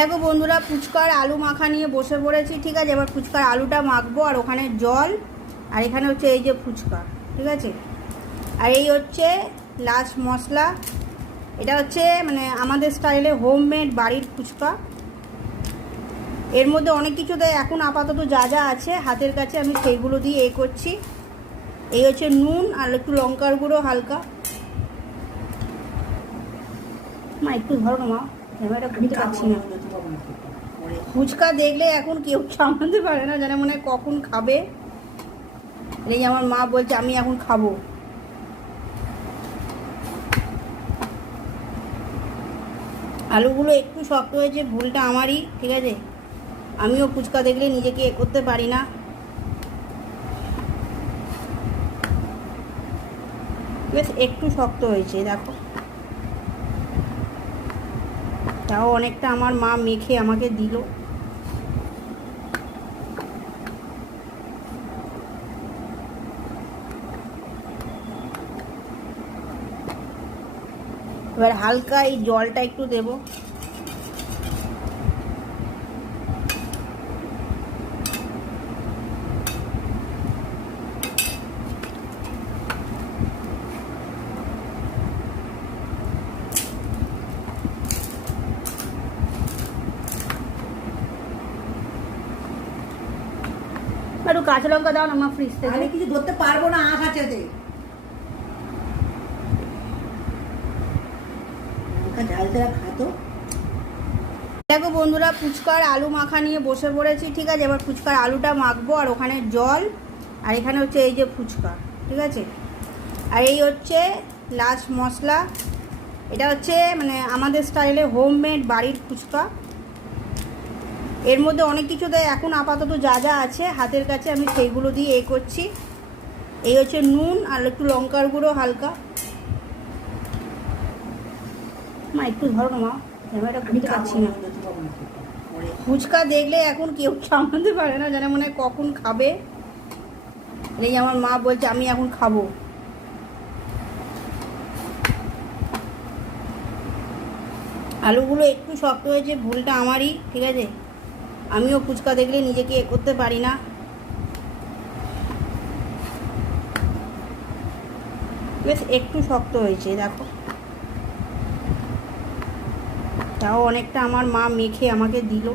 দেখো বন্ধুরা, ফুচকার আলু মাখা নিয়ে বসে পড়েছি। ঠিক আছে, এবার ফুচকার আলুটা মাখবো। আর ওখানে জল, আর এখানে হচ্ছে এই যে ফুচকা। ঠিক আছে, আর এই হচ্ছে লাস্ট মশলা। এটা হচ্ছে মানে আমাদের স্টাইলে হোমমেড বাড়ির ফুচকা। এর মধ্যে অনেক কিছু দেয়। এখন আপাতত যা যা আছে হাতের কাছে আমি সেইগুলো দিয়ে করছি। এই হচ্ছে নুন আর একটু লঙ্কার গুঁড়ো হালকা। মা একটু ধরো না, মা ক্যামেরাটা ঘুরতে পারছি না। ফুচকা দেখলে এখন কেউ সামলাতে পারে না, জানে মনে হয় কখন খাবে। এই আমার মা বলছে আমি এখন খাবো। আলুগুলো একটু শক্ত হয়েছে, ভুলটা আমারই। ঠিক আছে, আমিও ফুচকা দেখলে নিজেকে করতে পারি না। বেশ একটু শক্ত হয়েছে, দেখো। তাও অনেকটা আমার মা মেখে আমাকে দিল। এবার হালকা এই জলটা একটু দেবো। একটু কাঁচা লঙ্কা দাও না আমার ফ্রিজ থেকে। আমি কিছু ধরতে পারবো না, আঁশ আছে তে ঝাল তেরা খাতো। দেখো বন্ধুরা, ফুচকার আলু মাখা নিয়ে বসে পড়েছি। ঠিক আছে, এবার ফুচকার আলুটা মাখবো। আর ওখানে জল, আর এখানে হচ্ছে এই যে ফুচকা। ঠিক আছে, আর এই হচ্ছে লাস্ট মশলা। এটা হচ্ছে মানে আমাদের স্টাইলে হোমমেড বাড়ির ফুচকা। এর মধ্যে অনেক কিছু দেয়। এখন আপাতত যা যা আছে হাতের কাছে আমি সেইগুলো দিয়ে করছি। এই হচ্ছে নুন আর একটু লঙ্কার গুঁড়ো হালকা। মা একটু ধরো না, মা ক্যামেরাটা ঘুরতে পারছি না। ফুচকা দেখলে এখন কেউ সামলাতে পারে না, জানে মনে হয় কখন খাবে। এই আমার মা বলছে আমি এখন খাবো। আলুগুলো একটু শক্ত হয়েছে, ভুলটা আমারই। ঠিক আছে, আমিও ফুচকা দেখলে নিজেকে করতে পারি না। বেশ একটু শক্ত হয়েছে, দেখো। তাও অনেকটা আমার মা মেখে আমাকে দিল।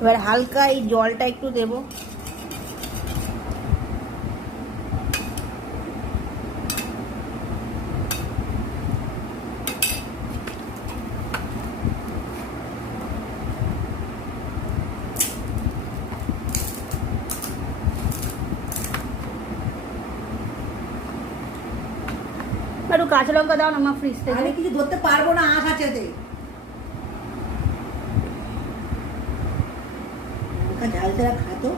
এবার হালকা এই জলটা একটু দেবো। একটু কাঁচা লঙ্কা দাও না আমার ফ্রিজ থেকে। আমি কিছু ধরতে পারবো না, আঁশ আছে তে ঝাল তেরা খাতো।